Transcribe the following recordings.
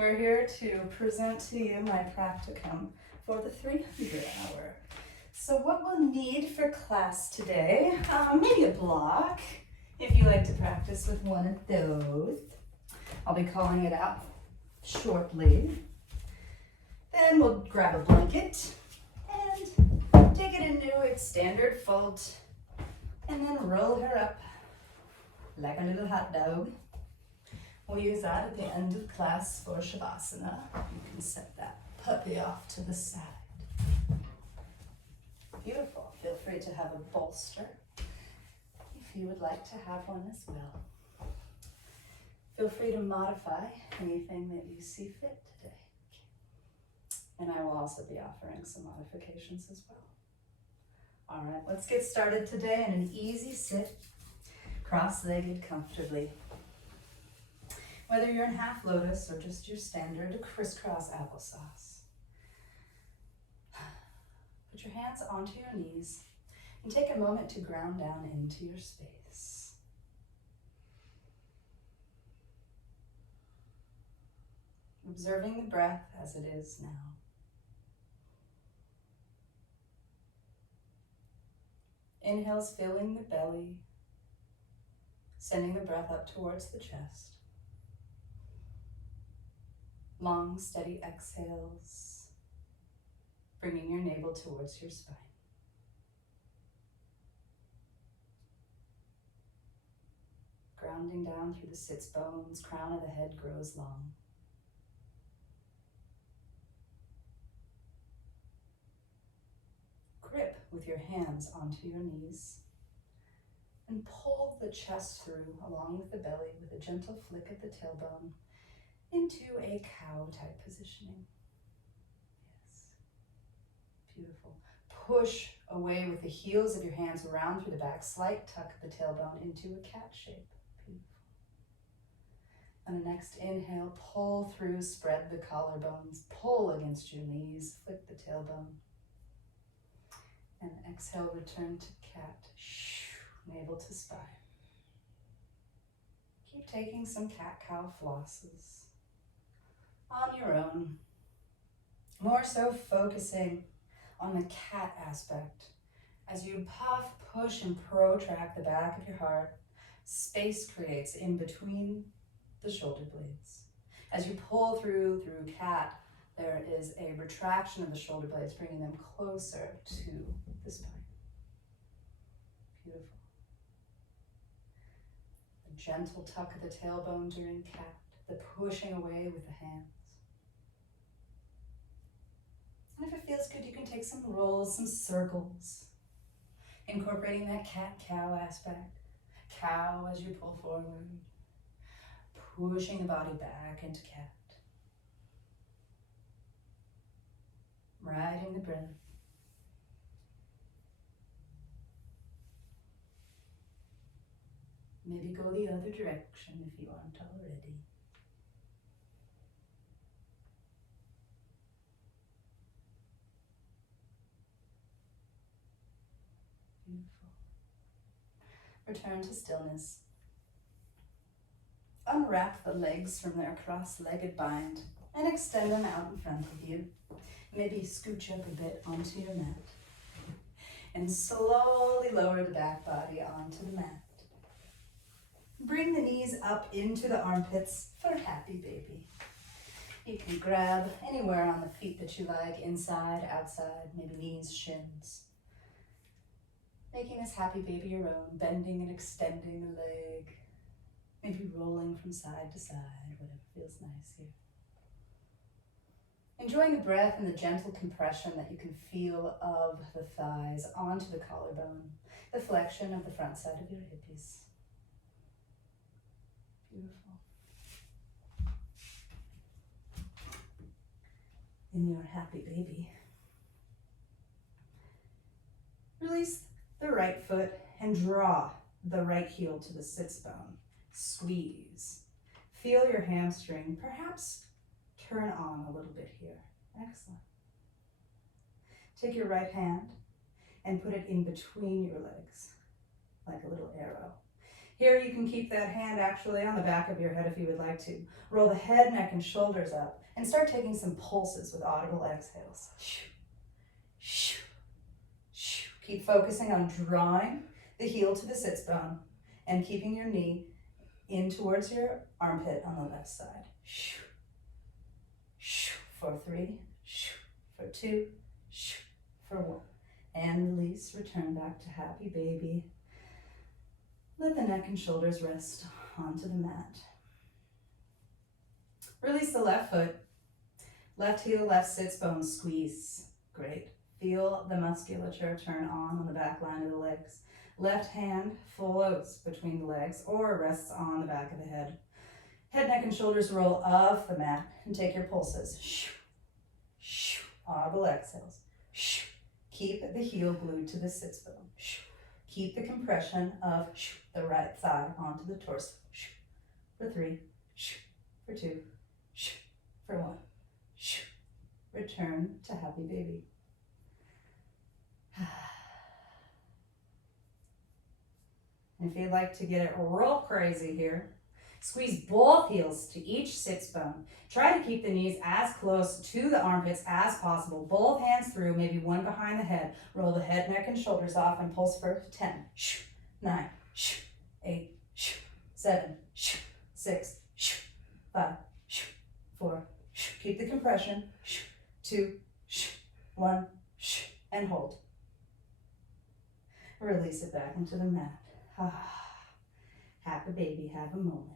We're here to present to you my practicum for the 300 hour. So what we'll need for class today, maybe a block, if you like to practice with one of those. I'll be calling it out shortly. Then we'll grab a blanket and take it into its standard fold and then roll her up like a little hot dog. We'll use that at the end of class for Shavasana. You can set that puppy off to the side. Beautiful. Feel free to have a bolster if you would like to have one as well. Feel free to modify anything that you see fit today. And I will also be offering some modifications as well. All right, let's get started today in an easy sit, cross-legged comfortably. Whether you're in half lotus or just your standard crisscross applesauce. Put your hands onto your knees and take a moment to ground down into your space. Observing the breath as it is now. Inhales filling the belly, sending the breath up towards the chest. Long, steady exhales, bringing your navel towards your spine. Grounding down through the sits bones, crown of the head grows long. Grip with your hands onto your knees and pull the chest through along with the belly with a gentle flick of the tailbone into a cow type positioning. Yes, beautiful. Push away with the heels of your hands around through the back, slight tuck the tailbone into a cat shape. Beautiful. On the next inhale, pull through, spread the collarbones, pull against your knees, flick the tailbone. And exhale, return to cat, navel to spine. Keep taking some cat-cow flosses on your own. More so focusing on the cat aspect. As you puff, push, and protract the back of your heart, space creates in between the shoulder blades. As you pull through cat, there is a retraction of the shoulder blades, bringing them closer to the spine. Beautiful. The gentle tuck of the tailbone during cat, the pushing away with the hands. And if it feels good, you can take some rolls, some circles, incorporating that cat-cow aspect. Cow as you pull forward, pushing the body back into cat. Riding the breath. Maybe go the other direction if you aren't already. Beautiful. Return to stillness. Unwrap the legs from their cross-legged bind and extend them out in front of you. Maybe scooch up a bit onto your mat. And slowly lower the back body onto the mat. Bring the knees up into the armpits for happy baby. You can grab anywhere on the feet that you like, inside, outside, maybe knees, shins. Making this happy baby your own, bending and extending the leg. Maybe rolling from side to side, whatever feels nice here. Enjoying the breath and the gentle compression that you can feel of the thighs onto the collarbone, the flexion of the front side of your hippies. Beautiful. In your happy baby, release the right foot and draw the right heel to the sits bone. Squeeze. Feel your hamstring, perhaps turn on a little bit here. Excellent. Take your right hand and put it in between your legs, like a little arrow. Here you can keep that hand actually on the back of your head if you would like to. Roll the head, neck, and shoulders up and start taking some pulses with audible exhales. Keep focusing on drawing the heel to the sits bone and keeping your knee in towards your armpit on the left side. For 3, for 2, for 1. And release, return back to happy baby. Let the neck and shoulders rest onto the mat. Release the left foot. Left heel, left sits bone, squeeze. Great. Feel the musculature turn on the back line of the legs. Left hand floats between the legs or rests on the back of the head. Head, neck, and shoulders roll off the mat and take your pulses. Audible exhales. Keep the heel glued to the sits bone. Keep the compression of the right thigh onto the torso. For 3, for 2, for 1. Return to happy baby. And if you'd like to get it real crazy here, squeeze both heels to each sits bone. Try to keep the knees as close to the armpits as possible. Both hands through, maybe one behind the head. Roll the head, neck, and shoulders off and pulse for 10, 9, 8, 7, 6, 5, 4. Keep the compression. 2, 1, and hold. Release it back into the mat. Happy baby, have a moment.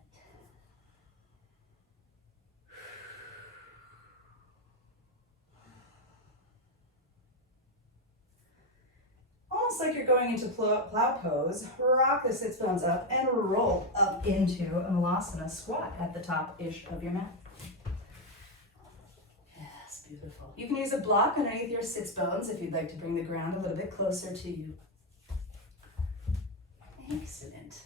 Almost like you're going into plow pose, rock the sits bones up and roll up into a malasana squat at the top-ish of your mat. Yes, beautiful. You can use a block underneath your sits bones if you'd like to bring the ground a little bit closer to you. Excellent.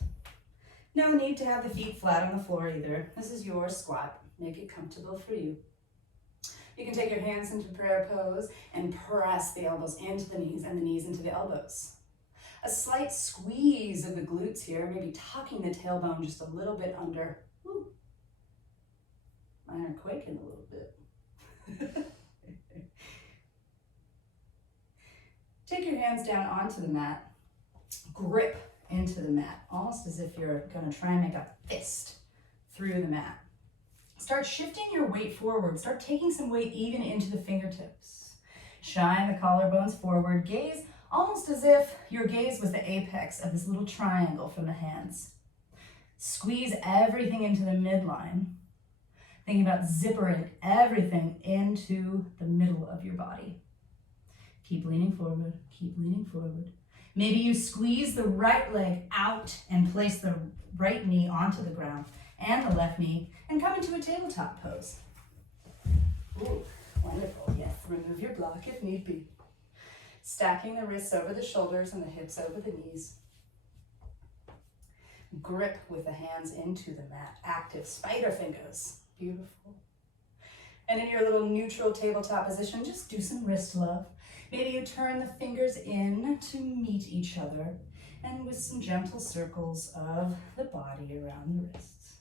No need to have the feet flat on the floor either. This is your squat. Make it comfortable for you. You can take your hands into prayer pose and press the elbows into the knees and the knees into the elbows. A slight squeeze of the glutes here, maybe tucking the tailbone just a little bit under. Woo. Mine are quaking a little bit. Take your hands down onto the mat. Grip into the mat, almost as if you're going to try and make a fist through the mat. Start shifting your weight forward. Start taking some weight even into the fingertips. Shine the collarbones forward. Gaze almost as if your gaze was the apex of this little triangle from the hands. Squeeze everything into the midline. Thinking about zippering everything into the middle of your body. Keep leaning forward. Keep leaning forward. Maybe you squeeze the right leg out and place the right knee onto the ground and the left knee and come into a tabletop pose. Ooh, wonderful. Yes, remove your block if need be. Stacking the wrists over the shoulders and the hips over the knees. Grip with the hands into the mat. Active spider fingers. Beautiful. And in your little neutral tabletop position, just do some wrist love. Maybe you turn the fingers in to meet each other and with some gentle circles of the body around the wrists.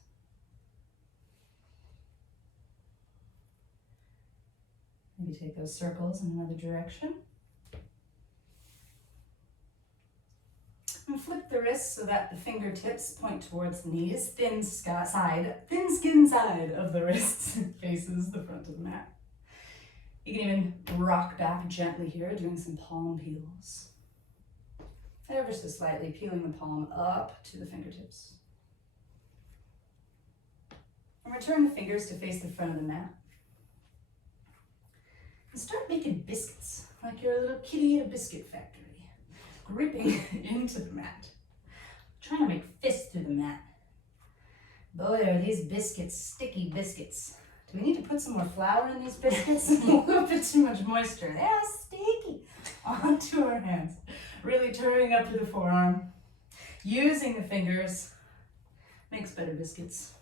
Maybe take those circles in another direction. And flip the wrists so that the fingertips point towards the knees. Thin skin side of the wrists faces the front of the mat. You can even rock back gently here, doing some palm peels. Ever so slightly, peeling the palm up to the fingertips. And return the fingers to face the front of the mat. And start making biscuits, like you're a little kitty at a biscuit factory. Gripping into the mat. Trying to make fists through the mat. Boy, are these biscuits sticky biscuits. Do we need to put some more flour in these biscuits? A little bit too much moisture. They are sticky. Onto our hands. Really turning up to the forearm. Using the fingers makes better biscuits.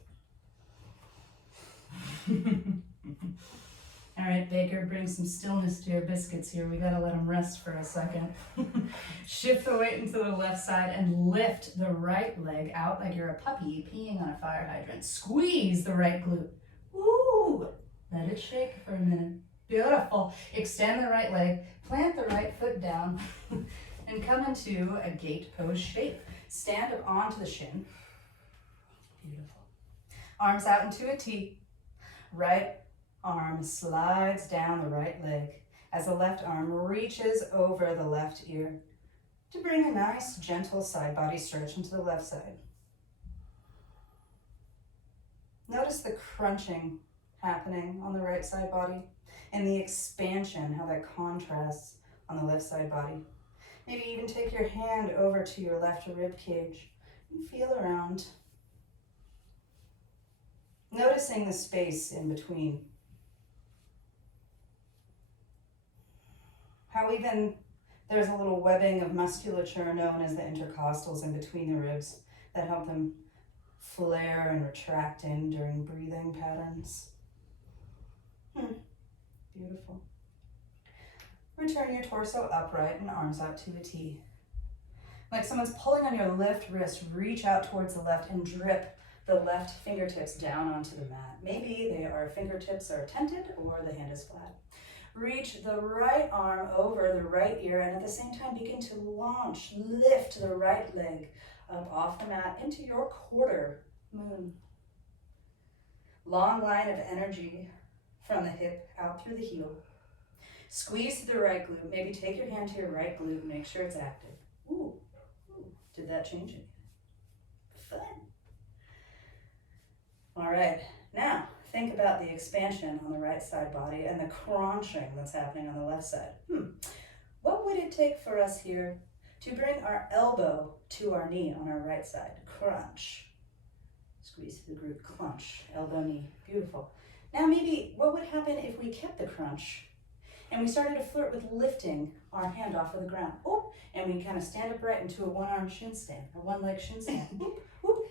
All All right, Baker, bring some stillness to your biscuits here. We gotta let them rest for a second. Shift the weight into the left side and lift the right leg out like you're a puppy peeing on a fire hydrant. Squeeze the right glute. Woo! Let it shake for a minute. Beautiful. Extend the right leg, plant the right foot down, and come into a gate pose shape. Stand up onto the shin. Beautiful. Arms out into a T. Right arm slides down the right leg as the left arm reaches over the left ear to bring a nice, gentle side body stretch into the left side. Notice the crunching happening on the right side body and the expansion, how that contrasts on the left side body. Maybe even take your hand over to your left rib cage and feel around. Noticing the space in between. How even there's a little webbing of musculature known as the intercostals in between the ribs that help them flare and retract in during breathing patterns. Beautiful. Return your torso upright and arms out to a T. Like someone's pulling on your left wrist, reach out towards the left and drip the left fingertips down onto the mat. Maybe fingertips are tented or the hand is flat. Reach the right arm over the right ear and at the same time begin to lift the right leg up off the mat into your quarter moon. Long line of energy from the hip out through the heel. Squeeze to the right glute. Maybe take your hand to your right glute and make sure it's active. Ooh. Did that change it? Fun. All right, now think about the expansion on the right side body and the crunching that's happening on the left side. What would it take for us here to bring our elbow to our knee on our right side? Crunch. Squeeze to the glute, crunch, elbow, knee. Beautiful. Now maybe what would happen if we kept the crunch and we started to flirt with lifting our hand off of the ground? Oh, and we kind of stand upright into a one-arm shin stand, a one-leg shin stand.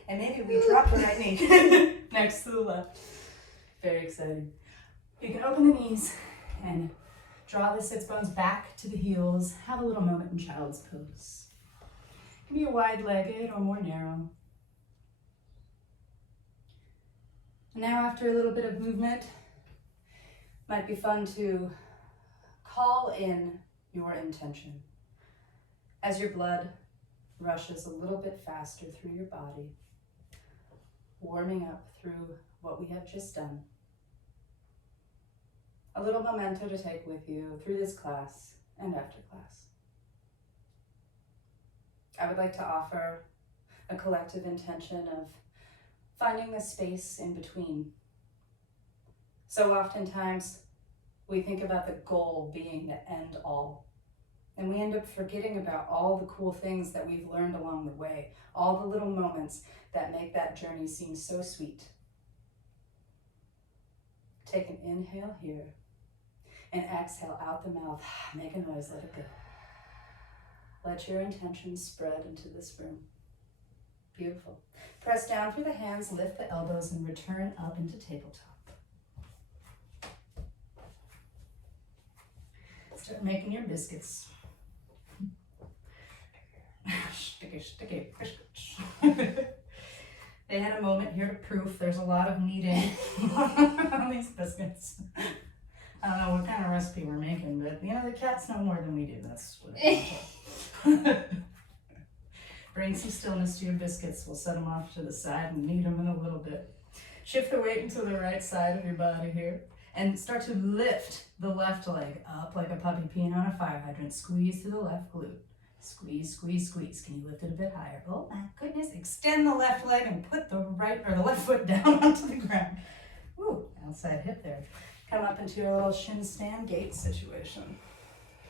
And maybe we drop the right knee next to the left. Very exciting. You can open the knees and draw the sits bones back to the heels. Have a little moment in child's pose. It can be a wide-legged or more narrow. Now after a little bit of movement, might be fun to call in your intention. As your blood rushes a little bit faster through your body, warming up through what we have just done. A little memento to take with you through this class and after class. I would like to offer a collective intention of finding the space in between. So oftentimes we think about the goal being the end all, and we end up forgetting about all the cool things that we've learned along the way, all the little moments that make that journey seem so sweet. Take an inhale here and exhale out the mouth. Make a noise, let it go. Let your intention spread into this room. Beautiful. Press down through the hands, lift the elbows, and return up into tabletop. Start making your biscuits. Sticky biscuits. They had a moment here to proof there's a lot of kneading on these biscuits. I don't know what kind of recipe we're making, but the cats know more than we do. That's what it is. Bring some stillness to your biscuits. We'll set them off to the side and knead them in a little bit. Shift the weight into the right side of your body here and start to lift the left leg up like a puppy peeing on a fire hydrant. Squeeze to the left glute. Squeeze, squeeze, squeeze. Can you lift it a bit higher? Oh my goodness. Extend the left leg and put the left foot down onto the ground. Ooh, outside hip there. Come up into your little shin stand gate situation.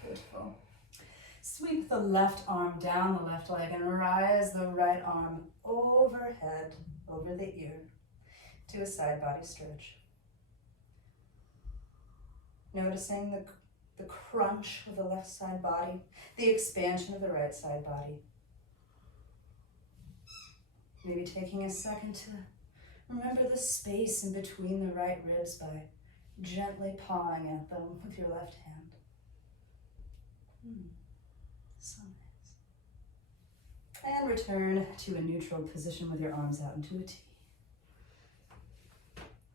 Beautiful. Sweep the left arm down the left leg and rise the right arm overhead, over the ear, to a side body stretch. Noticing the crunch of the left side body, the expansion of the right side body. Maybe taking a second to remember the space in between the right ribs by gently pawing at them with your left hand. So nice. And return to a neutral position with your arms out into a T.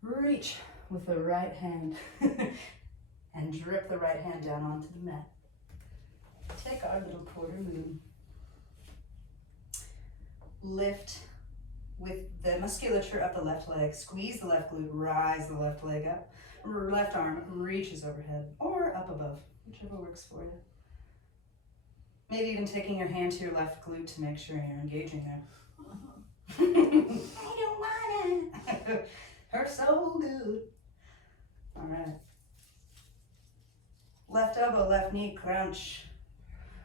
Reach with the right hand and drip the right hand down onto the mat. Take our little quarter moon. Lift with the musculature of the left leg. Squeeze the left glute, rise the left leg up. Left arm reaches overhead or up above, whichever works for you. Maybe even taking your hand to your left glute to make sure you're engaging there. I don't want it. Hurts so good. All right. Left elbow, left knee, crunch.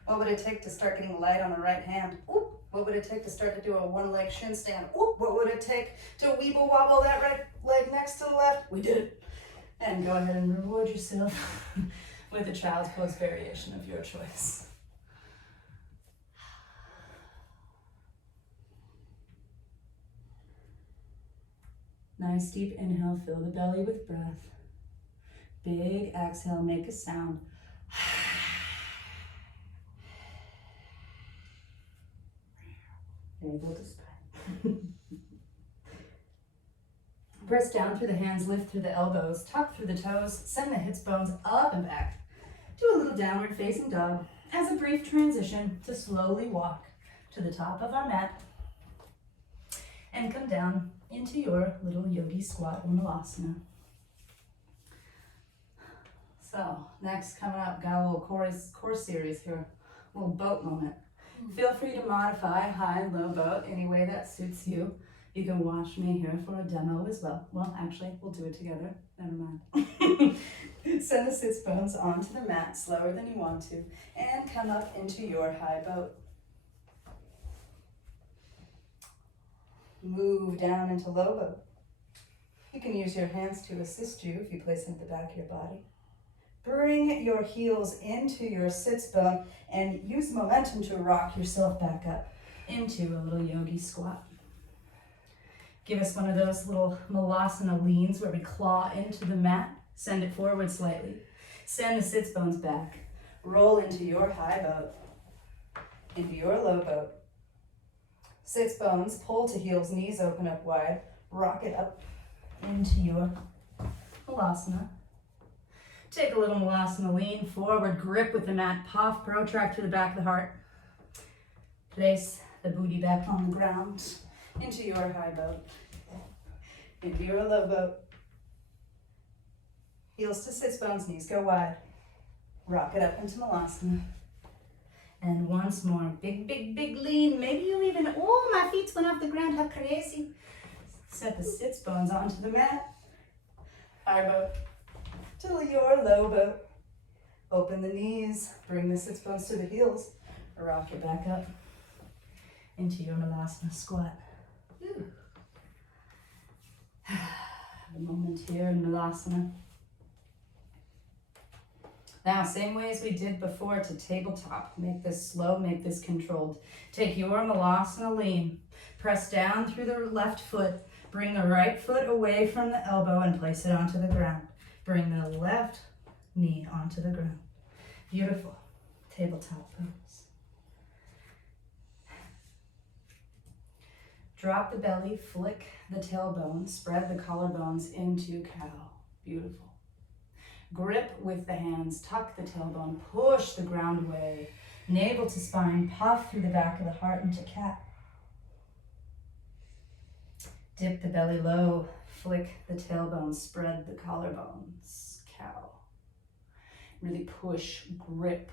What would it take to start getting light on the right hand? Oop. What would it take to start to do a one leg shin stand? Oop. What would it take to weeble wobble that right leg next to the left? We did it. And go ahead and reward yourself with a child's pose variation of your choice. Nice deep inhale, fill the belly with breath. Big exhale, make a sound. There you go, spine. Press down through the hands, lift through the elbows, tuck through the toes, send the hips bones up and back. Do a little downward facing dog as a brief transition to slowly walk to the top of our mat and come down into your little yogi squat or malasana. So next coming up, got a little core series here, a little boat moment. Feel free to modify high and low boat any way that suits you. You can watch me here for a demo as well. Well, actually, we'll do it together. Never mind. Send the sits bones onto the mat slower than you want to and come up into your high boat. Move down into low boat. You can use your hands to assist you if you place them at the back of your body. Bring your heels into your sits bone and use momentum to rock yourself back up into a little yogi squat. Give us one of those little malasana leans where we claw into the mat, send it forward slightly. Send the sits bones back. Roll into your high boat, into your low boat. Sits bones, pull to heels, knees open up wide. Rock it up into your malasana. Take a little malasana lean forward, grip with the mat, puff, protract through the back of the heart. Place the booty back on the ground into your high boat, into your low boat. Heels to sits bones, knees go wide. Rock it up into malasana. And once more, big, big, big lean. Maybe you even, oh, my feet went off the ground, how crazy. Set the sits bones onto the mat. High boat to your low boat. Open the knees, bring the sits bones to the heels. Rock it back up into your malasana squat. Ooh. A moment here in malasana. Now, same way as we did before to tabletop. Make this slow, make this controlled. Take your malasana lean. Press down through the left foot. Bring the right foot away from the elbow and place it onto the ground. Bring the left knee onto the ground. Beautiful. Tabletop pose. Drop the belly, flick the tailbone, spread the collarbones into cow. Beautiful. Grip with the hands, tuck the tailbone, push the ground away. Navel to spine, puff through the back of the heart into cat. Dip the belly low, flick the tailbone, spread the collarbones, cow. Really push, grip,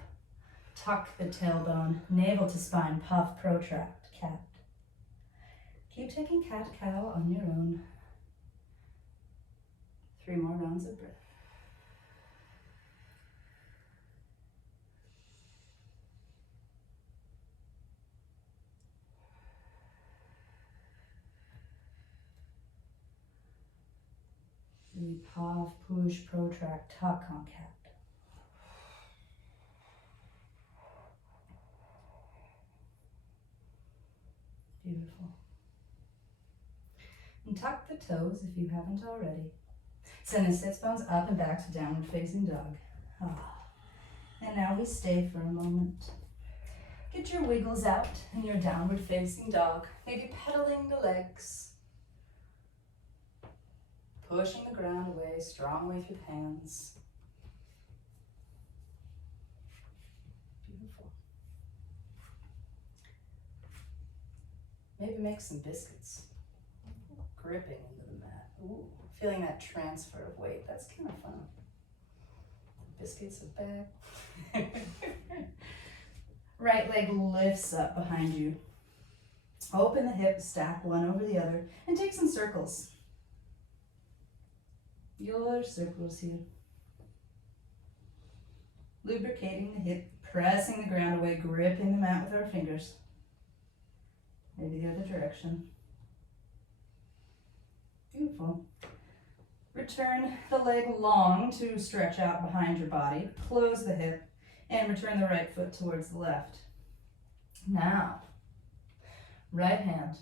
tuck the tailbone, navel to spine, puff, protract, cat. Keep taking cat, cow on your own. 3 more rounds of breath. Really puff, push, protract, tuck on cat. Beautiful. And tuck the toes if you haven't already. Send the sits bones up and back to downward facing dog. And now we stay for a moment. Get your wiggles out in your downward facing dog, maybe pedaling the legs. Pushing the ground away strongly through the hands. Beautiful. Maybe make some biscuits. Gripping into the mat. Ooh, feeling that transfer of weight. That's kind of fun. Biscuits are back. Right leg lifts up behind you. Open the hip, stack one over the other, and take some circles. Your circles here. Lubricating the hip, pressing the ground away, gripping the mat with our fingers. Maybe the other direction. Beautiful. Return the leg long to stretch out behind your body. Close the hip and return the right foot towards the left. Now, right hand.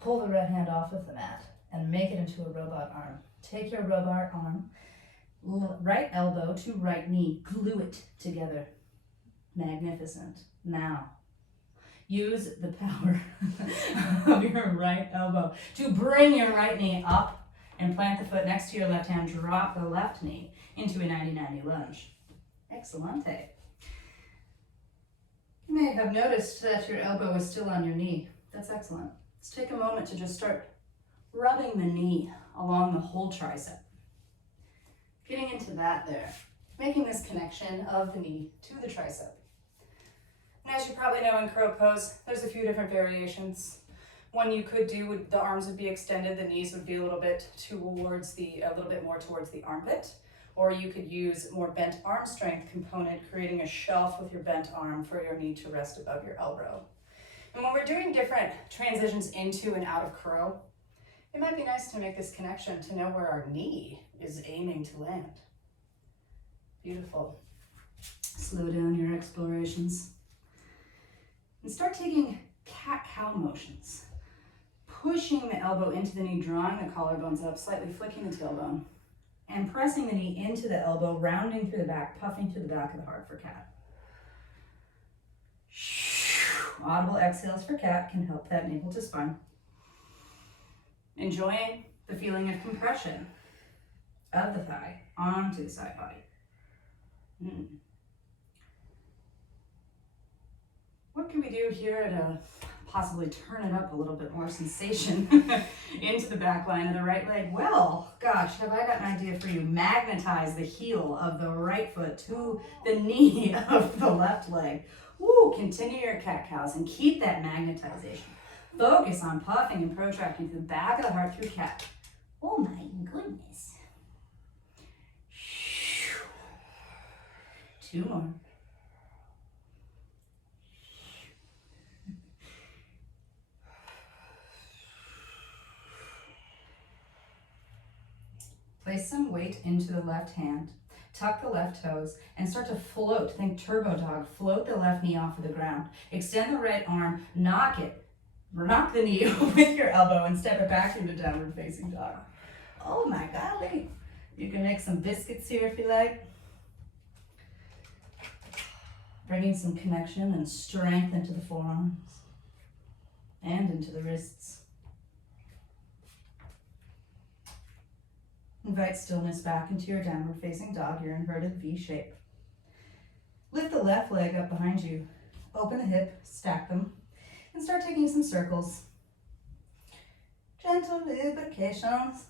Pull the right hand off of the mat and make it into a robot arm. Take your robot arm, right elbow to right knee, glue it together. Magnificent. Now, use the power of your right elbow to bring your right knee up and plant the foot next to your left hand. Drop the left knee into a 90-90 lunge. Excellente. You may have noticed that your elbow is still on your knee. That's excellent. Let's take a moment to just start rubbing the knee along the whole tricep. Getting into that there. Making this connection of the knee to the tricep. And as you probably know in crow pose, there's a few different variations. One you could do would, the arms would be extended, the knees would be a little bit more towards the armpit. Or you could use more bent arm strength component, creating a shelf with your bent arm for your knee to rest above your elbow. And when we're doing different transitions into and out of crow, it might be nice to make this connection to know where our knee is aiming to land. Beautiful. Slow down your explorations. And start taking cat-cow motions. Pushing the elbow into the knee, drawing the collarbones up, slightly flicking the tailbone. And pressing the knee into the elbow, rounding through the back, puffing through the back of the heart for cat. Audible exhales for cat can help that navel to spine. Enjoying the feeling of compression of the thigh onto the side body. What can we do here to possibly turn it up a little bit more sensation into the back line of the right leg? Well, gosh, have I got an idea for you. Magnetize the heel of the right foot to the knee of the left leg. Woo, continue your cat-cows and keep that magnetization. Focus on puffing and protracting through the back of the heart through cat. Oh my goodness. 2 more. Place some weight into the left hand. Tuck the left toes and start to float. Think turbo dog. Float the left knee off of the ground. Extend the right arm. Knock the knee with your elbow and step it back into downward facing dog. Oh my golly. You can make some biscuits here if you like. Bringing some connection and strength into the forearms and into the wrists. Invite stillness back into your downward facing dog, your inverted V shape. Lift the left leg up behind you. Open the hip, stack them, and start taking some circles. Gentle lubrications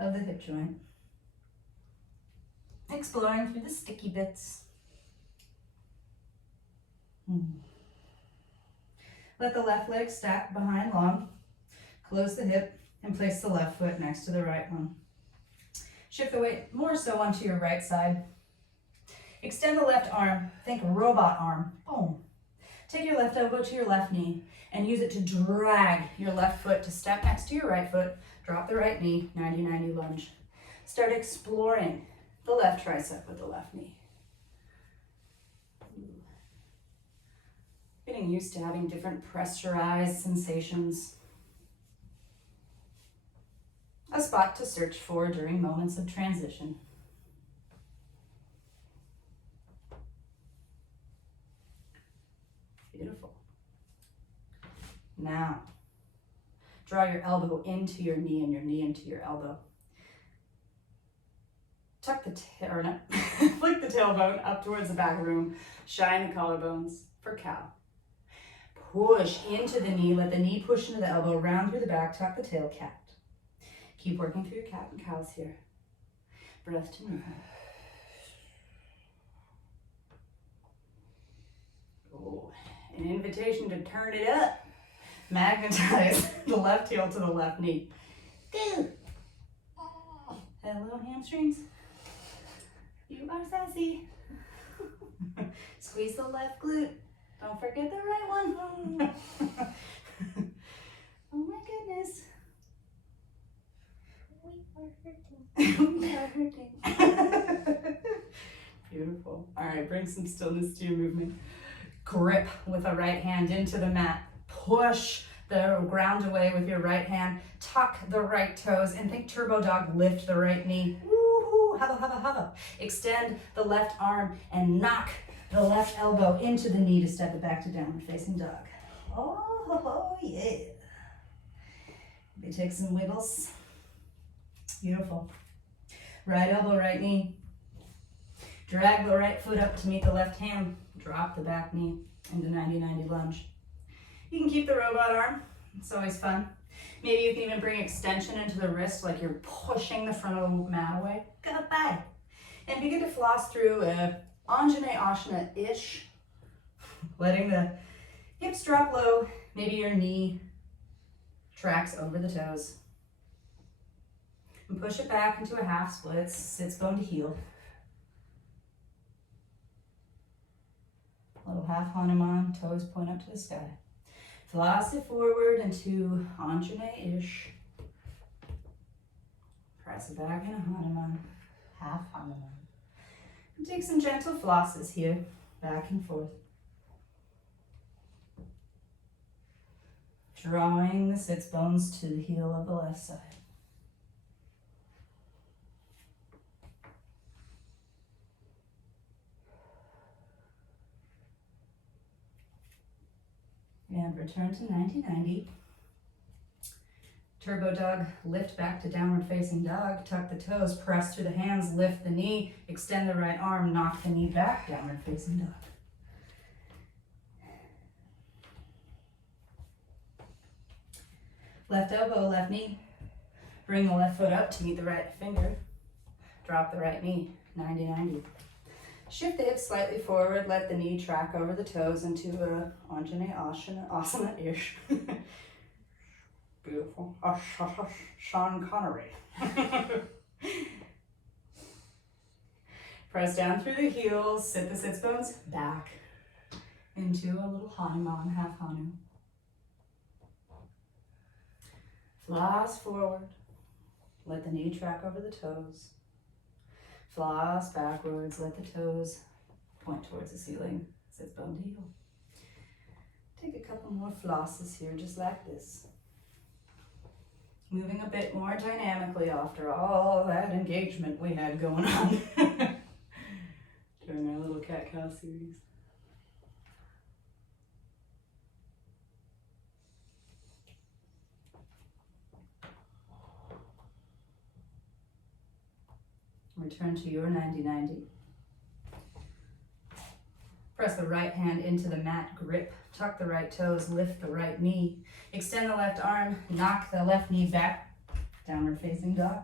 of the hip joint. Exploring through the sticky bits. Let the left leg stack behind long. Close the hip and place the left foot next to the right one. Shift the weight more so onto your right side. Extend the left arm. Think robot arm. Boom. Take your left elbow to your left knee and use it to drag your left foot to step next to your right foot. Drop the right knee, 90-90 lunge. Start exploring the left tricep with the left knee. Getting used to having different pressurized sensations. a spot to search for during moments of transition. Beautiful. Now, draw your elbow into your knee and your knee into your elbow. Tuck the flick the tailbone up towards the back of the room. Shine the collarbones for cow. Push into the knee. Let the knee push into the elbow. Round through the back. Tuck the tail, cat. Keep working through your cat and cows here. Breath to movement. Oh, an invitation to turn it up. Magnetize the left heel to the left knee. Go. Hello, hamstrings. You are sassy. Squeeze the left glute. Don't forget the right one. Oh my goodness. We are hurting. Beautiful. All right, bring some stillness to your movement. Grip with a right hand into the mat. Push the ground away with your right hand. Tuck the right toes and think turbo dog. Lift the right knee. Woohoo! Hubba, hubba, hubba. Extend the left arm and knock the left elbow into the knee to step it back to downward facing dog. Oh, yeah. Maybe take some wiggles. Beautiful. Right elbow, right knee. Drag the right foot up to meet the left hand. Drop the back knee into 90-90 lunge. You can keep the robot arm. It's always fun. Maybe you can even bring extension into the wrist like you're pushing the front of the mat away. Goodbye. And begin to floss through a Anjane Asana-ish. Letting the hips drop low. Maybe your knee tracks over the toes. And push it back into a half splits, sits bone to heel. Little half Hanuman, toes point up to the sky. Floss it forward into Anjane-ish. Press it back in a Hanuman, half Hanuman. And take some gentle flosses here, back and forth. Drawing the sits bones to the heel of the left side. And return to 90-90. Turbo dog, lift back to downward facing dog. Tuck the toes, press through the hands, lift the knee, extend the right arm, knock the knee back, downward facing dog. Left elbow, left knee. Bring the left foot up to meet the right finger. Drop the right knee, 90-90. Shift the hips slightly forward, let the knee track over the toes into a Anjane Asana-ish. Beautiful. Sean Connery. Press down through the heels, sit the sits bones back into a little Hanuman, half Hanu. Floss forward, let the knee track over the toes. Floss backwards, let the toes point towards the ceiling, sits bone to heel. Take a couple more flosses here, just like this. Moving a bit more dynamically after all that engagement we had going on during our little cat-cow series. Return to your 90-90. Press the right hand into the mat, grip, tuck the right toes, lift the right knee, extend the left arm, knock the left knee back, downward facing dog.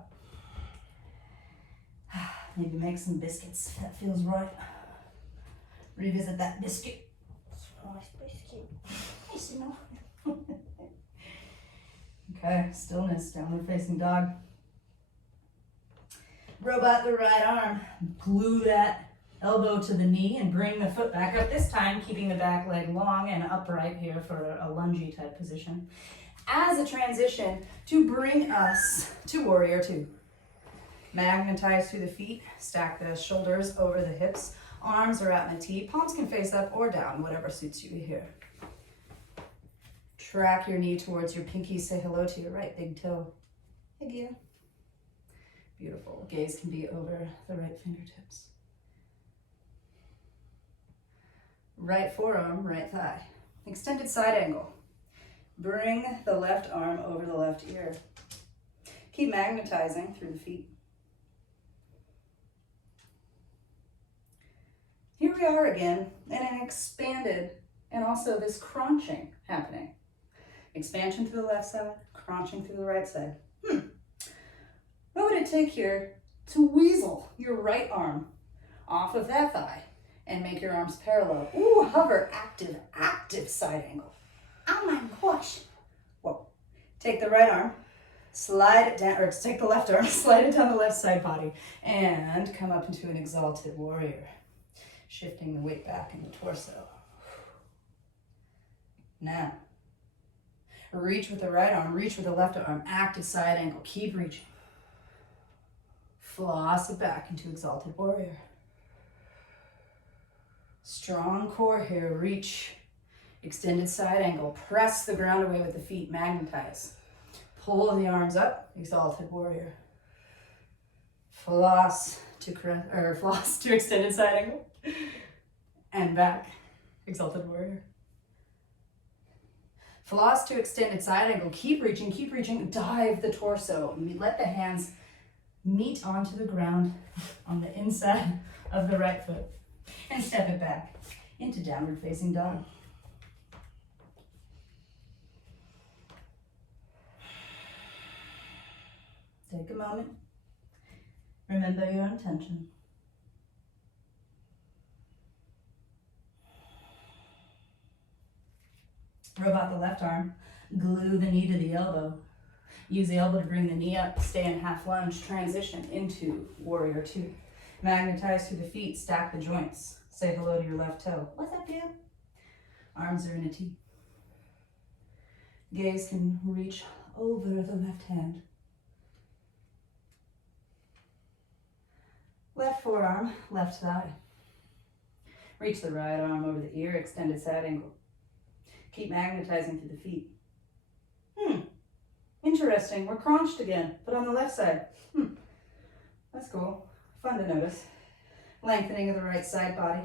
Maybe make some biscuits, if that feels right. Revisit that biscuit. Nice biscuit. Nice enough. Okay, stillness, downward facing dog. Robot the right arm, glue that elbow to the knee and bring the foot back up, this time keeping the back leg long and upright here for a lungy type position. As a transition to bring us to warrior two. Magnetize through the feet, stack the shoulders over the hips, arms are out in a T, palms can face up or down, whatever suits you here. Track your knee towards your pinky, say hello to your right big toe. Again. Beautiful. Gaze can be over the right fingertips. Right forearm, right thigh. Extended side angle. Bring the left arm over the left ear. Keep magnetizing through the feet. Here we are again in an expanded and also this crunching happening. Expansion through the left side, crunching through the right side. What would it take here to weasel your right arm off of that thigh and make your arms parallel? Ooh, hover, active side angle. Oh my gosh. Whoa. Take the right arm, slide it down, or take the left arm, slide it down the left side body, and come up into an exalted warrior. Shifting the weight back in the torso. Now, reach with the right arm, reach with the left arm, active side angle, keep reaching. Floss it back into exalted warrior. Strong core here, reach, extended side angle, press the ground away with the feet, magnetize. Pull the arms up, exalted warrior. Floss to extended side angle. And back, exalted warrior. Floss to extended side angle, keep reaching, dive the torso. Let the hands meet onto the ground on the inside of the right foot. And step it back into downward facing dog. Take a moment. Remember your intention. Rub out the left arm. Glue the knee to the elbow. Use the elbow to bring the knee up. Stay in half lunge. Transition into warrior two. Magnetize through the feet. Stack the joints. Say hello to your left toe. What's up, dude? Arms are in a T. Gaze can reach over the left hand. Left forearm, left thigh. Reach the right arm over the ear, extended side angle. Keep magnetizing through the feet. Interesting, we're crunched again, but on the left side. That's cool, fun to notice. Lengthening of the right side body.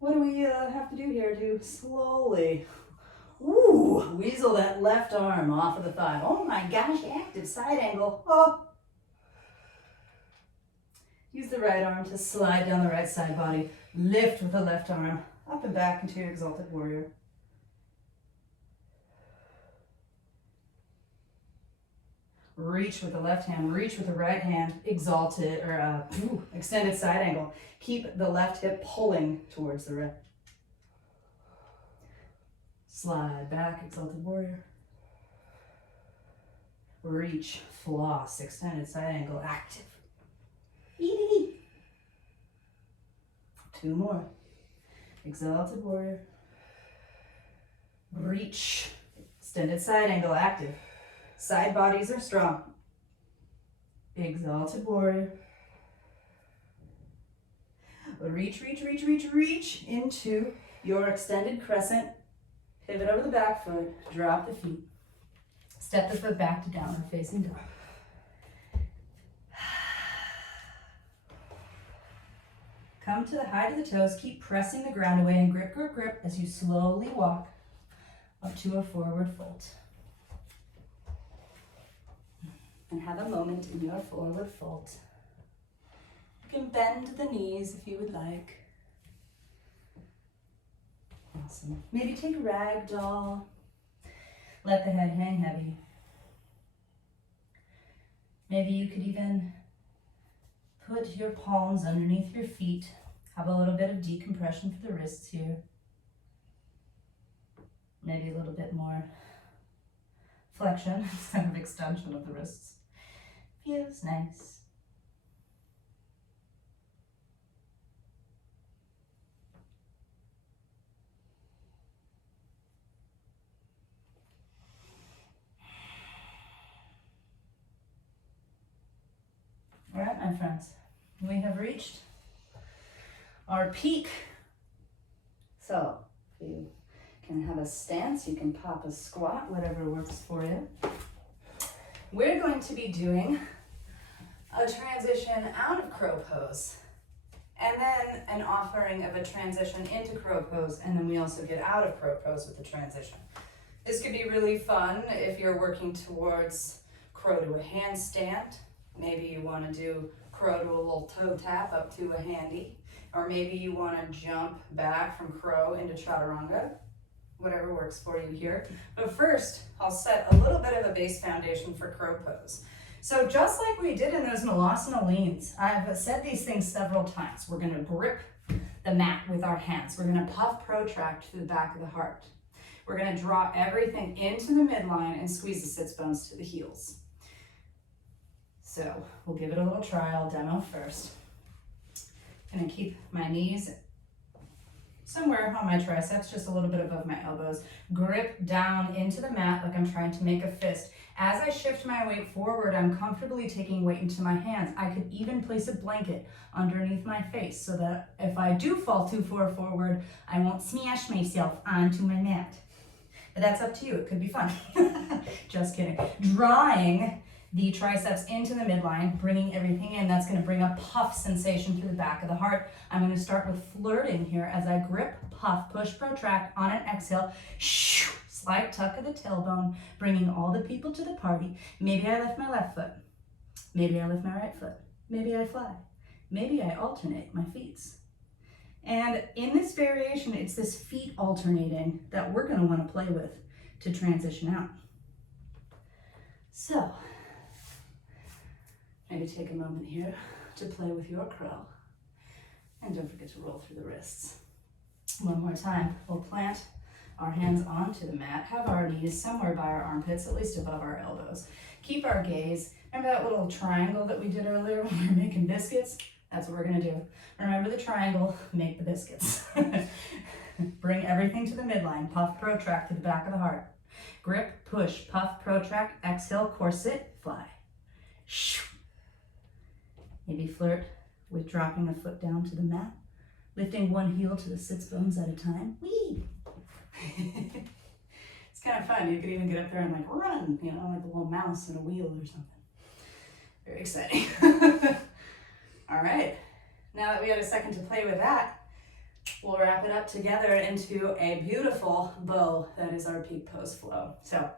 What do we have to do here to slowly, weasel that left arm off of the thigh. Oh my gosh, active side angle. Oh. Use the right arm to slide down the right side body. Lift with the left arm, up and back into your exalted warrior. Reach with the left hand, reach with the right hand, exalted, or extended side angle. Keep the left hip pulling towards the right. Slide back, exalted warrior. Reach, floss, extended side angle, active. Two more. Exalted warrior. Reach. Extended side angle, active. Side bodies are strong. Exalted warrior. Reach into your extended crescent. Pivot over the back foot. Drop the feet. Step the foot back to downward facing dog. Come to the height of the toes, keep pressing the ground away and grip as you slowly walk up to a forward fold. And have a moment in your forward fold. You can bend the knees if you would like. Awesome. Maybe take ragdoll. Let the head hang heavy. Maybe you could even put your palms underneath your feet. Have a little bit of decompression for the wrists here. Maybe a little bit more flexion instead of extension of the wrists. Feels nice. All right, my friends, we have reached our peak. So if you can have a stance, you can pop a squat, whatever works for you. we're going to be doing a transition out of crow pose, and then an offering of a transition into crow pose, and then we also get out of crow pose with the transition. This could be really fun if you're working towards crow to a handstand. Maybe you want to do crow to a little toe tap up to a handy, or maybe you want to jump back from crow into chaturanga, whatever works for you here. But first, I'll set a little bit of a base foundation for crow pose. So just like we did in those malasana leans, I've said these things several times. We're going to grip the mat with our hands. We're going to puff protract to the back of the heart. We're going to draw everything into the midline and squeeze the sits bones to the heels. So we'll give it a little try. I'll demo first. I'm going to keep my knees somewhere on my triceps, just a little bit above my elbows. Grip down into the mat like I'm trying to make a fist. As I shift my weight forward, I'm comfortably taking weight into my hands. I could even place a blanket underneath my face so that if I do fall too far forward, I won't smash myself onto my mat. But that's up to you. It could be fun. Just kidding. Drawing the triceps into the midline, bringing everything in. That's going to bring a puff sensation through the back of the heart. I'm going to start with flirting here as I grip, puff, push, protract on an exhale. Slight tuck of the tailbone, bringing all the people to the party. Maybe I lift my left foot. Maybe I lift my right foot. Maybe I fly. Maybe I alternate my feet. And in this variation, it's this feet alternating that we're going to want to play with to transition out. So, maybe take a moment here to play with your crow. And don't forget to roll through the wrists. One more time. We'll plant our hands onto the mat, have our knees somewhere by our armpits, at least above our elbows. Keep our gaze. Remember that little triangle that we did earlier when we were making biscuits? That's what we're going to do. Remember the triangle, make the biscuits. Bring everything to the midline. Puff, protract to the back of the heart. Grip, push, puff, protract, exhale, corset, fly. Maybe flirt with dropping the foot down to the mat, lifting one heel to the sits bones at a time. Whee! It's kind of fun. You could even get up there and like run, you know, like a little mouse in a wheel or something. Very exciting. All right, now that we had a second to play with that, we'll wrap it up together into a beautiful bow that is our peak pose flow. So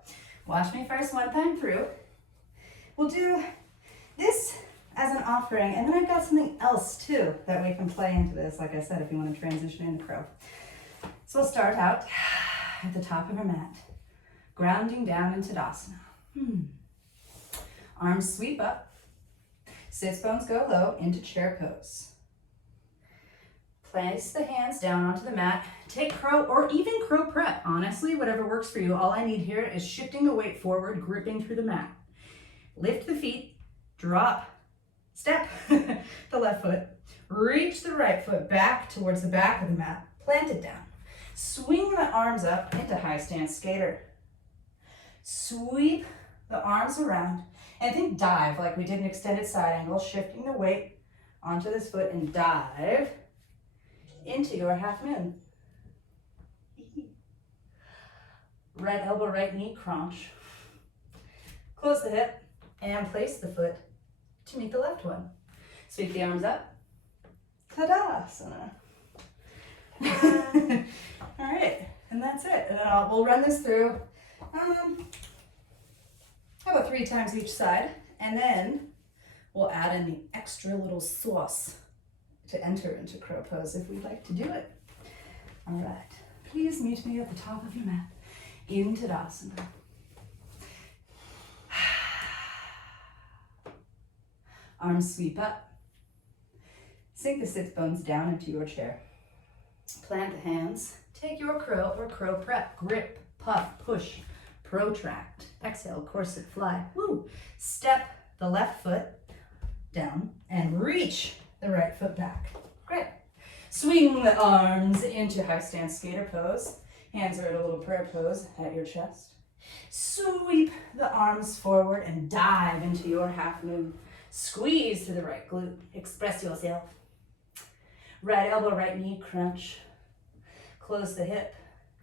watch me first one time through. We'll do this as an offering, and then I've got something else too that we can play into this, like I said, if you want to transition into crow. So we'll start out at the top of our mat, grounding down into Tadasana. Arms sweep up. Sits bones go low into chair pose. Place the hands down onto the mat. Take crow or even crow prep. Honestly, whatever works for you. All I need here is shifting the weight forward, gripping through the mat. Lift the feet, drop, step the left foot, reach the right foot back towards the back of the mat, plant it down. Swing the arms up into high stance skater. Sweep the arms around. And think dive, like we did an extended side angle, shifting the weight onto this foot and dive into your half moon. Right elbow, right knee, crunch. Close the hip and place the foot to meet the left one. Sweep the arms up. Tadasana. All right, and that's it. And then we'll run this through. How about 3 times each side, and then we'll add in the extra little sauce to enter into crow pose if we'd like to do it. All right, please meet me at the top of your mat in Tadasana. Arms sweep up. Sink the sits bones down into your chair. Plant the hands. Take your crow or crow prep. Grip, puff, push, protract. Exhale, corset, fly. Woo! Step the left foot down and reach the right foot back. Great. Swing the arms into high stance skater pose. Hands are at a little prayer pose at your chest. Sweep the arms forward and dive into your half moon. Squeeze to the right glute. Express yourself. Right elbow, right knee, crunch. Close the hip.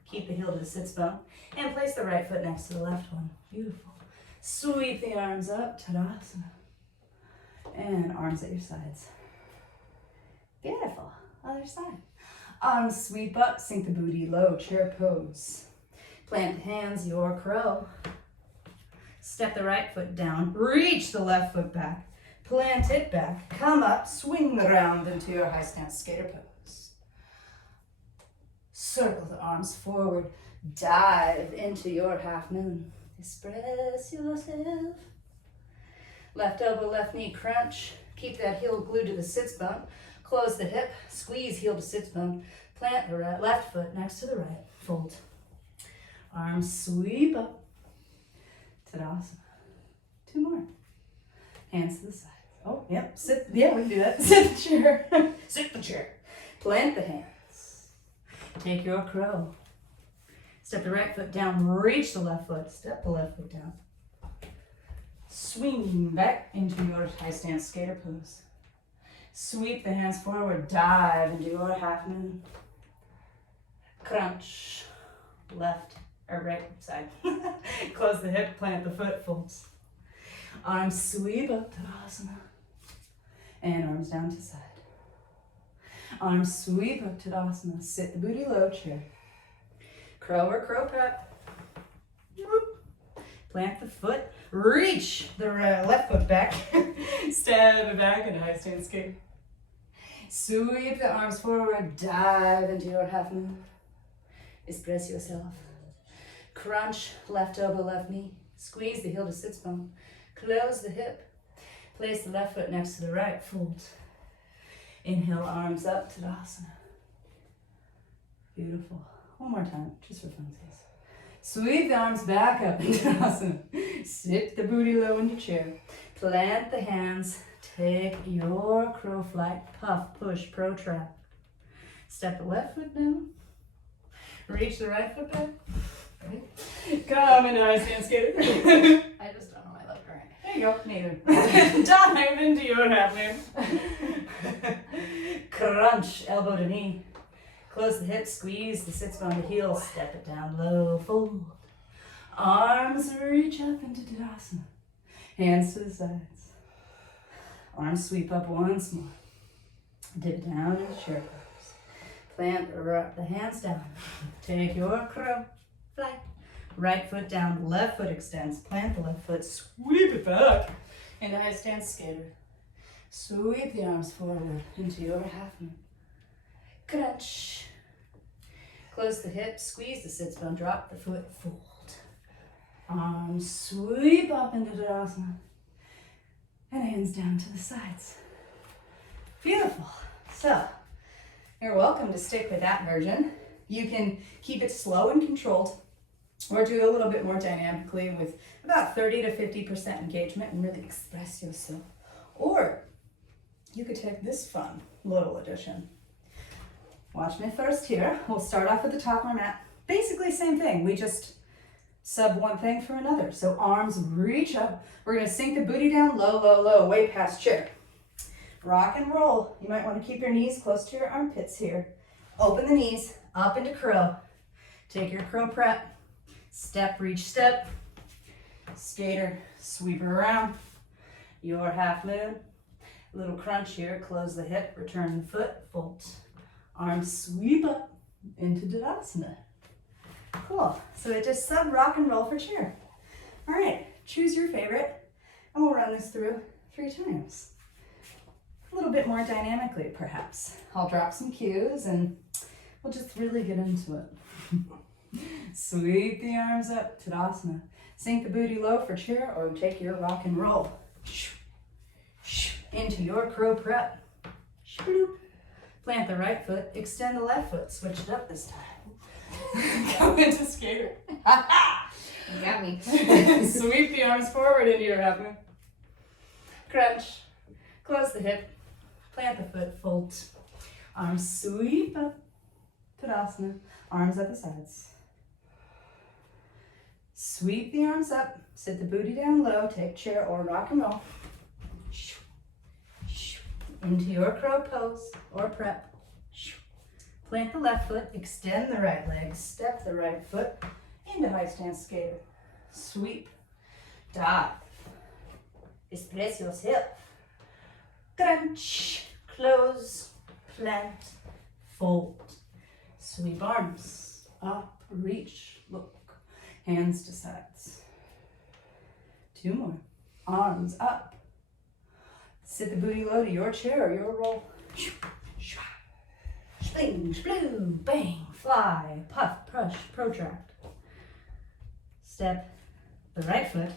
Keep the heel to the sits bone. And place the right foot next to the left one. Beautiful. Sweep the arms up, Tadasana. And arms at your sides. Beautiful. Other side. Arms sweep up, sink the booty low, chair pose. Plant the hands, your crow. Step the right foot down, reach the left foot back. Plant it back, come up, swing around into your high stance skater pose. Circle the arms forward, dive into your half moon. Express yourself. Left elbow, left knee crunch. Keep that heel glued to the sits bone. Close the hip, squeeze heel to sits bone. Plant the left foot next to the right, fold. Arms sweep up. Tadasana. 2 more. Hands to the sides. Oh, yep. Sit. Yeah, we can do that. Sit the chair. Sit the chair. Plant the hands. Take your crow. Step the right foot down. Reach the left foot. Step the left foot down. Swing back into your high stance skater pose. Sweep the hands forward. Dive into your half moon. Crunch. Left or right side. Close the hip. Plant the foot. Folds. Arms sweep up, Tadasana. And arms down to side. Arms sweep up, Tadasana. Sit the booty low, chair. Crow or crow prep. Plant the foot. Reach the left foot back. Step it back into high stance skate. Sweep the arms forward. Dive into your half moon. Express yourself. Crunch, left elbow, left knee. Squeeze the heel to sits bone. Close the hip. Place the left foot next to the right. Fold. Inhale, arms up, Tadasana. Beautiful. One more time, just for funsies. Sweep the arms back up into Tadasana. Sit the booty low into chair. Plant the hands. Take your crow flight. Puff, push, protract. Step the left foot down. Reach the right foot back. Come into high stance skater. I just don't know my left or right. There you go. Neither. Dive into your half moon. Crunch, elbow to knee. Close the hips, squeeze the sits bone to heel. Step it down low, fold. Arms reach up into Tadasana. Hands to the sides. Arms sweep up once more. Dip down into chair pose. Plant the hands down. Take your crow. Fly. Right foot down, left foot extends. Plant the left foot, sweep it back into high stance skater. Sweep the arms forward into your half moon. Crunch. Close the hips, squeeze the sits bone, drop the foot, fold. Arms sweep up into Tadasana. And hands down to the sides. Beautiful. So, you're welcome to stick with that version. You can keep it slow and controlled, or do a little bit more dynamically with about 30 to 50% engagement and really express yourself. Or you could take this fun little addition. Watch me first here. We'll start off at the top of our mat. Basically same thing. We just sub one thing for another. So arms reach up. We're going to sink the booty down low, low, low, way past chair. Rock and roll. You might want to keep your knees close to your armpits here. Open the knees, up into crow. Take your crow prep. Step, reach, step. Skater, sweep her around. Your half moon. Little crunch here. Close the hip, return the foot, fold. Arms sweep up into Tadasana. Cool. So it just sub rock and roll for chair. All right, choose your favorite, and we'll run this through 3 times. A little bit more dynamically, perhaps. I'll drop some cues, and we'll just really get into it. Sweep the arms up, Tadasana. Sink the booty low for chair, or take your rock and roll. Into your crow prep. Plant the right foot, extend the left foot. Switch it up this time. Go into skater. You got me. Sweep the arms forward into your half moon. Crunch. Close the hip. Plant the foot, fold. Arms sweep up. Tadasana. Arms at the sides. Sweep the arms up. Sit the booty down low. Take chair or rock and roll. Into your crow pose or prep. Plant the left foot, extend the right leg, step the right foot into high stance skater. Sweep. dive. Express yourself. Crunch, close, plant, fold. Sweep arms, up, reach, look. Hands to sides. 2 more. Arms up. Sit the booty low to your chair or your roll. Spling, sploo, bang, fly, puff, push, protract. Step the right foot.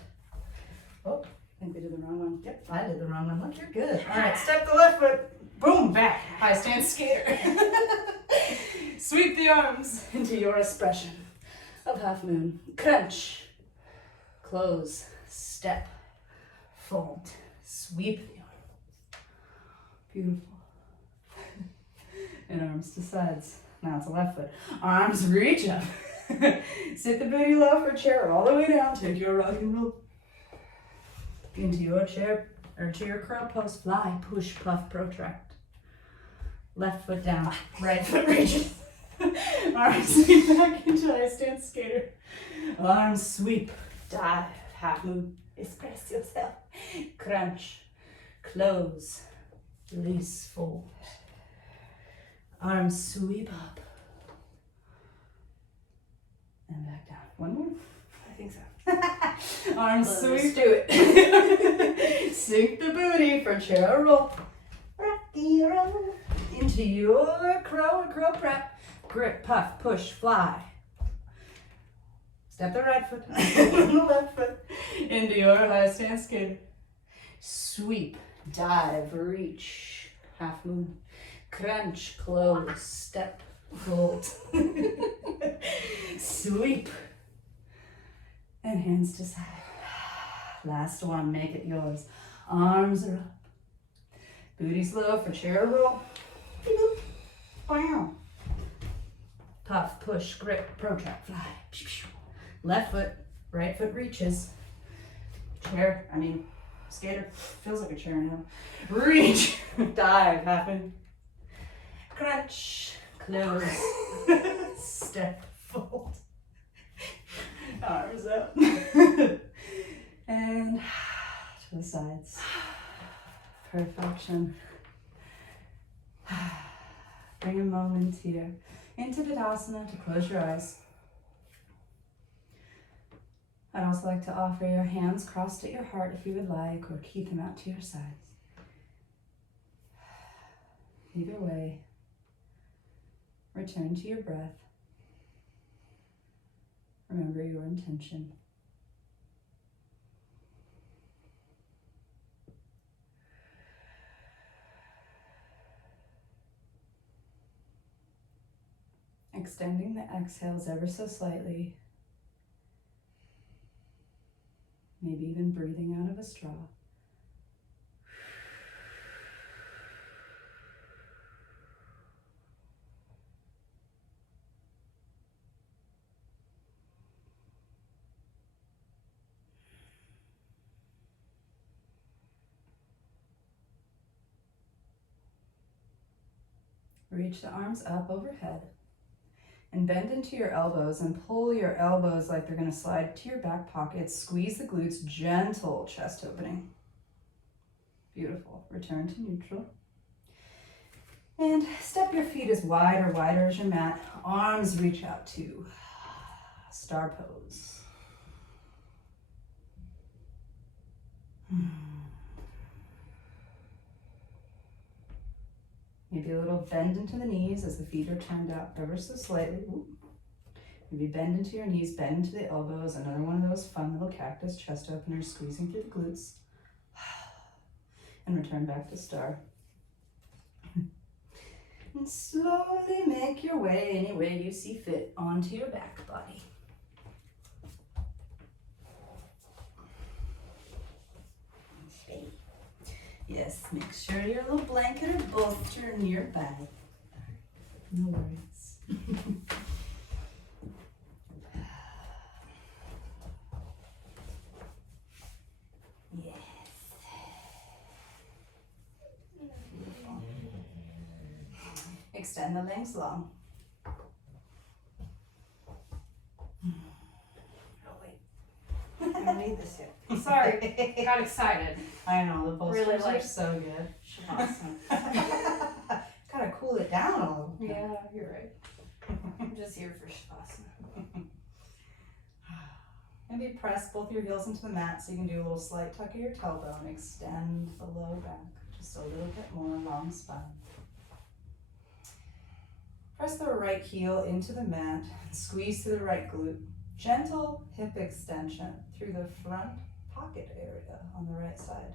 Oh, I think we did the wrong one. Yep, I did the wrong one. Look, you're good. All right, step the left foot. Boom, back. High stance skater. Sweep the arms into your expression of half moon. Crunch. Close. Step. Fold. Sweep the arm. Beautiful. And arms to sides. Now it's a left foot. Arms reach up. Sit the booty low for chair all the way down. Take your rock and roll. Into your chair or to your crow pose. Fly, push, puff, protract. Left foot down. Right foot reaches. Arms sweep back into high stance skater. Arms sweep. Dive. Half moon. Express yourself. Crunch. Close. Release. Fold. Arms sweep up. And back down. One more? I think so. Arms sweep. do it. Sink the booty for chair roll. Rocky roll. Into your crow prep. Grip, puff, push, fly. Step the right foot, the left foot into your high stance skater. Sweep, dive, reach, half moon. Crunch, close, step, fold. Sweep. And hands to side. Last one, make it yours. Arms are up. Booty's low for chair roll. Wow. Puff, push, grip, protract, fly. Left foot, right foot reaches. Skater, feels like a chair now. Reach, dive, happen. Crunch, close, step, fold. Arms up. And to the sides. Perfection. Bring a moment here into Tadasana to close your eyes. I'd also like to offer your hands crossed at your heart if you would like, or keep them out to your sides. Either way, return to your breath. Remember your intention. Extending the exhales ever so slightly. Maybe even breathing out of a straw. Reach the arms up overhead and bend into your elbows and pull your elbows like they're going to slide to your back pockets. Squeeze the glutes, gentle chest opening. Beautiful. Return to neutral. And step your feet as wide or wider as your mat. Arms reach out to star pose. Maybe a little bend into the knees as the feet are turned out ever so slightly. Maybe bend into your knees, bend into the elbows. Another one of those fun little cactus chest openers, squeezing through the glutes. And return back to star. And slowly make your way any way you see fit onto your back body. Yes, make sure your little blanket or bolster nearby. No worries. Yes. Beautiful. Extend the legs long. Oh wait, I don't need this yet. Sorry, got excited. I know, the posters Really are like so good. Shavasana. Gotta cool it down a little. Yeah, you're right. I'm just here for Shavasana. Maybe press both your heels into the mat so you can do a little slight tuck of your tailbone. Extend the low back just a little bit more, long spine. Press the right heel into the mat and squeeze through the right glute. Gentle hip extension through the front pocket area on the right side.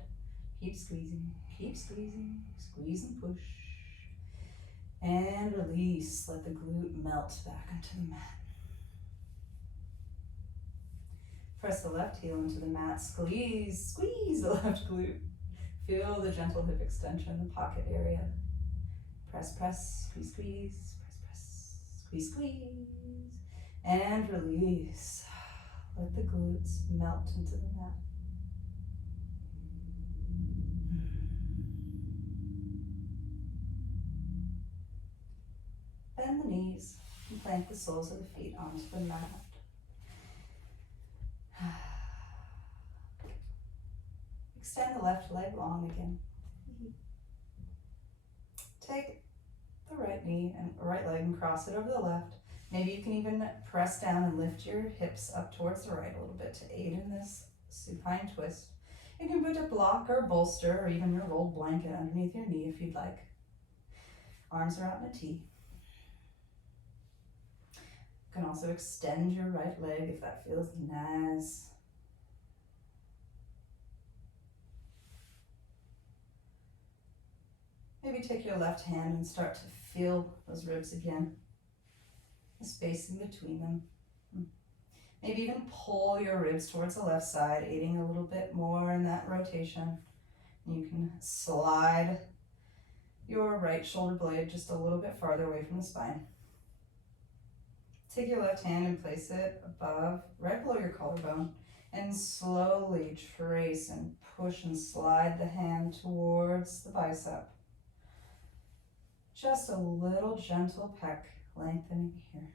Keep squeezing, squeeze and push. And release, let the glute melt back into the mat. Press the left heel into the mat, squeeze the left glute. Feel the gentle hip extension in the pocket area. Press, squeeze, squeeze, and release. Let the glutes melt into the mat. Bend the knees and plant the soles of the feet onto the mat. Extend the left leg long again. Take the right knee and right leg and cross it over the left. Maybe you can even press down and lift your hips up towards the right a little bit to aid in this supine twist. You can put a block or bolster or even your rolled blanket underneath your knee if you'd like. Arms are out in a T. You can also extend your right leg if that feels nice. Maybe take your left hand and start to feel those ribs again, the space in between them. Maybe even pull your ribs towards the left side, aiding a little bit more in that rotation. You can slide your right shoulder blade just a little bit farther away from the spine. Take your left hand and place it above, right below your collarbone, and slowly trace and push and slide the hand towards the bicep. Just a little gentle pec lengthening here.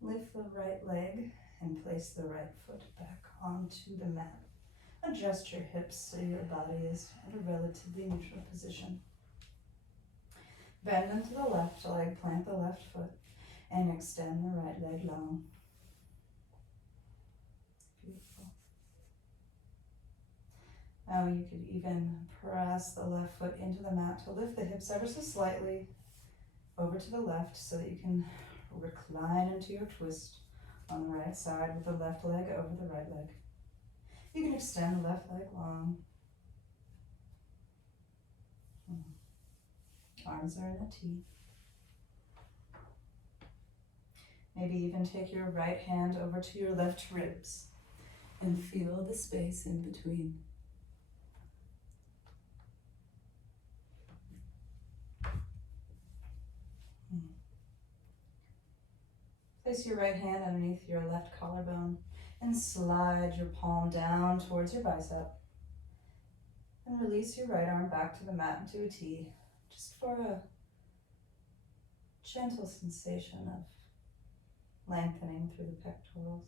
Lift the right leg and place the right foot back onto the mat. Adjust your hips so your body is at a relatively neutral position. Bend into the left leg, plant the left foot, and extend the right leg long. Beautiful. Now you could even press the left foot into the mat to lift the hips ever so slightly over to the left so that you can recline into your twist on the right side with the left leg over the right leg. You can extend the left leg long. Arms are in a T. Maybe even take your right hand over to your left ribs and feel the space in between. Place your right hand underneath your left collarbone and slide your palm down towards your bicep. And release your right arm back to the mat into a T, just for a gentle sensation of lengthening through the pectorals.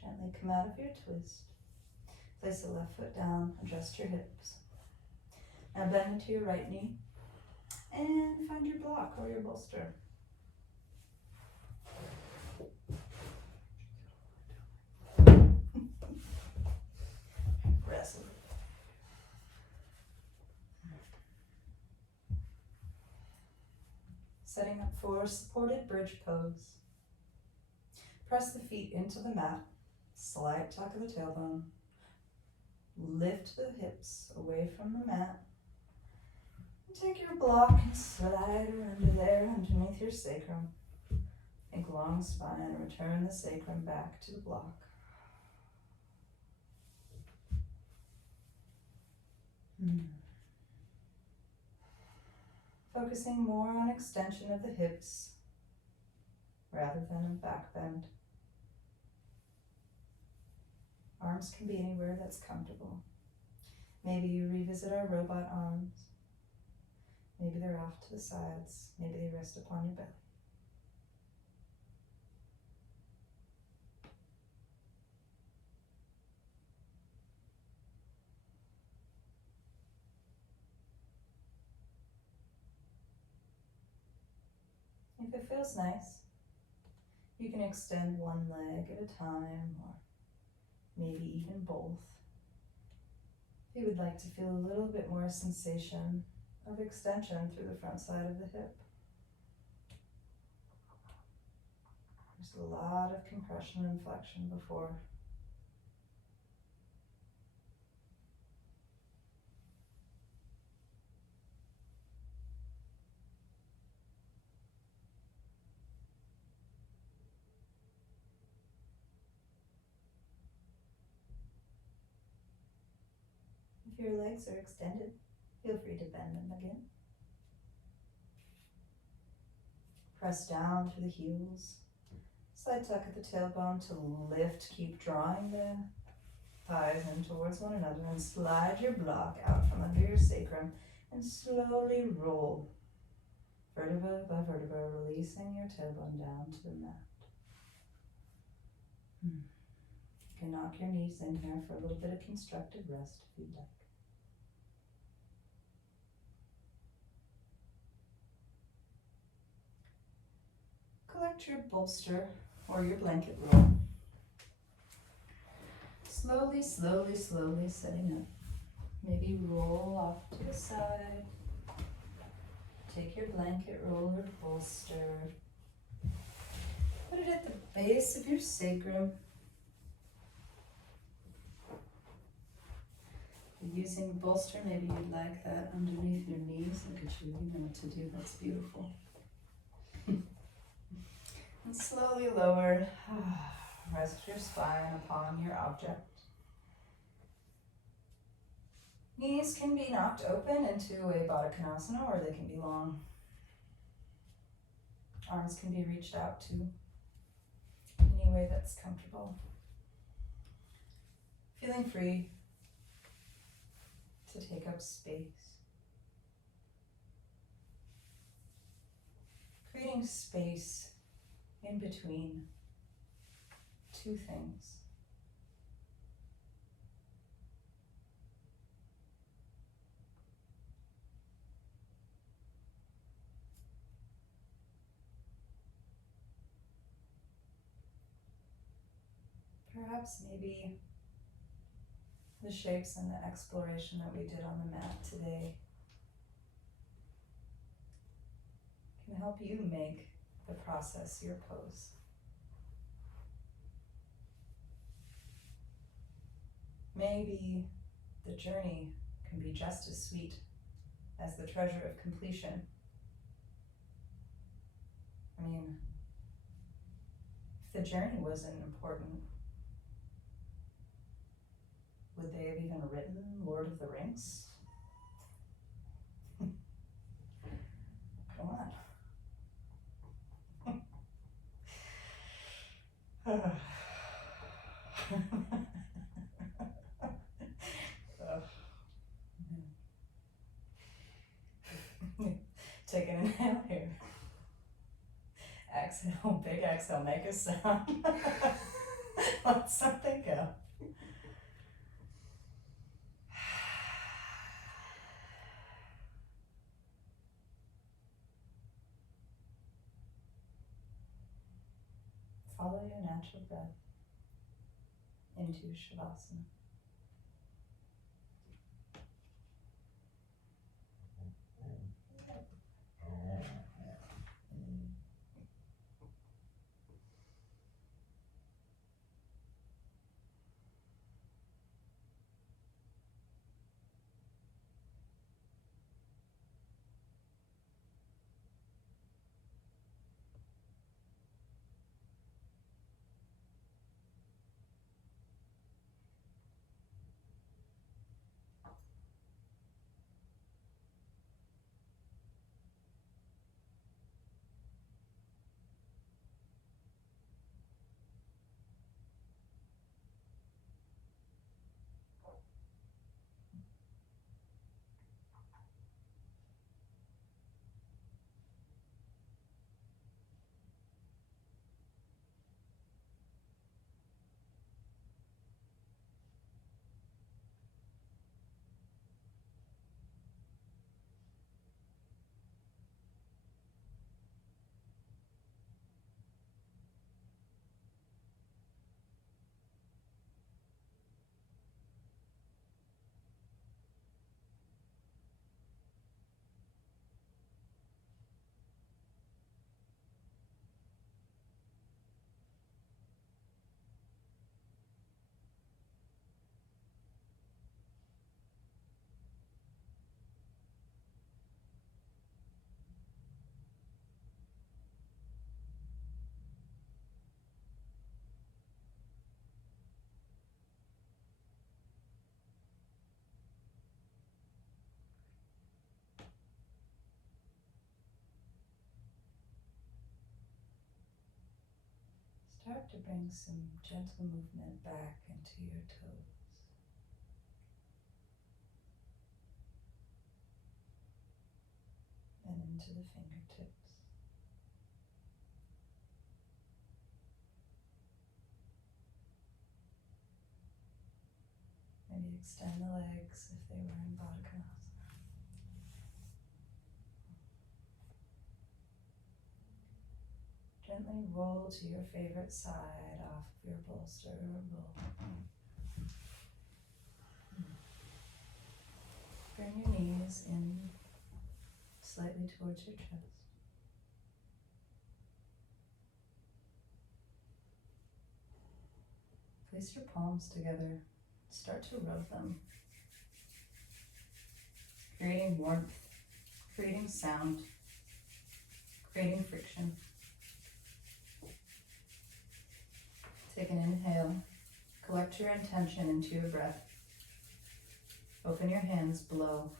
Gently come out of your twist. Place the left foot down, adjust your hips. Now bend into your right knee and find your block or your bolster. Wrestle. Setting up for supported bridge pose. Press the feet into the mat. Slight tuck of the tailbone. Lift the hips away from the mat. Take your block and slide her under there underneath your sacrum. Think long spine, return the sacrum back to the block. Focusing more on extension of the hips rather than a back bend. Arms can be anywhere that's comfortable. Maybe you revisit our robot arms. Maybe they're off to the sides. Maybe they rest upon your belly. If it feels nice, you can extend one leg at a time, or maybe even both. If you would like to feel a little bit more sensation of extension through the front side of the hip. There's a lot of compression and flexion before. If your legs are extended, feel free to bend them again. Press down through the heels. Slight tuck at the tailbone to lift. Keep drawing the thighs in towards one another and slide your block out from under your sacrum and slowly roll vertebra by vertebra, releasing your tailbone down to the mat. You can knock your knees in here for a little bit of constructive rest if you'd like. Collect your bolster or your blanket roll. Slowly, slowly, slowly setting up. Maybe roll off to the side. Take your blanket roll or bolster. Put it at the base of your sacrum. If you're using bolster, maybe you'd like that underneath your knees. Look at you, you know what to do. That's beautiful. And slowly lower. Rest your spine upon your object. Knees can be knocked open into a Baddha Konasana, or they can be long. Arms can be reached out to any way that's comfortable. Feeling free to take up space. Creating space in between two things. Perhaps maybe the shapes and the exploration that we did on the mat today can help you make the process your pose. Maybe the journey can be just as sweet as the treasure of completion. I mean, if the journey wasn't important, would they have even written Lord of the Rings? Come on. Take an inhale here. Exhale, big exhale, make a sound. Let something go. Follow your natural breath into Shavasana. Start to bring some gentle movement back into your toes. And into the fingertips. Maybe extend the legs if they were in Baddha Konasana. Gently roll to your favorite side off of your bolster or roll. Bring your knees in slightly towards your chest. Place your palms together. Start to rub them, creating warmth, creating sound, creating friction. Take an inhale. Collect your intention into your breath. Open your hands below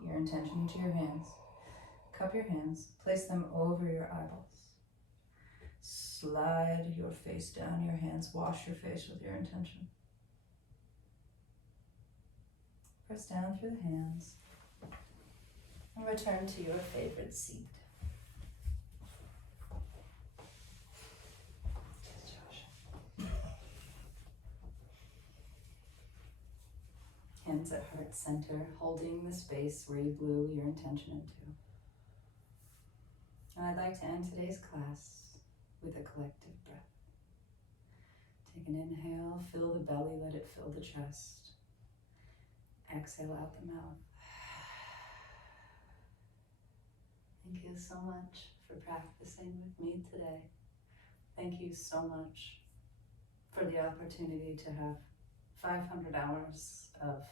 your intention into your hands. Cup your hands. Place them over your eyeballs. Slide your face down your hands. Wash your face with your intention. Press down through the hands. And return to your favorite seat. Hands at heart center, holding the space where you blew your intention into. And I'd like to end today's class with a collective breath. Take an inhale, fill the belly, let it fill the chest. Exhale out the mouth. Thank you so much for practicing with me today. Thank you so much for the opportunity to have 500 hours of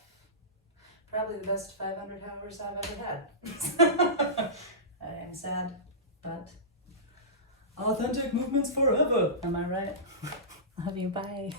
probably the best 500 hours I've ever had. I am sad, but authentic movements forever. Am I right? Love you, bye.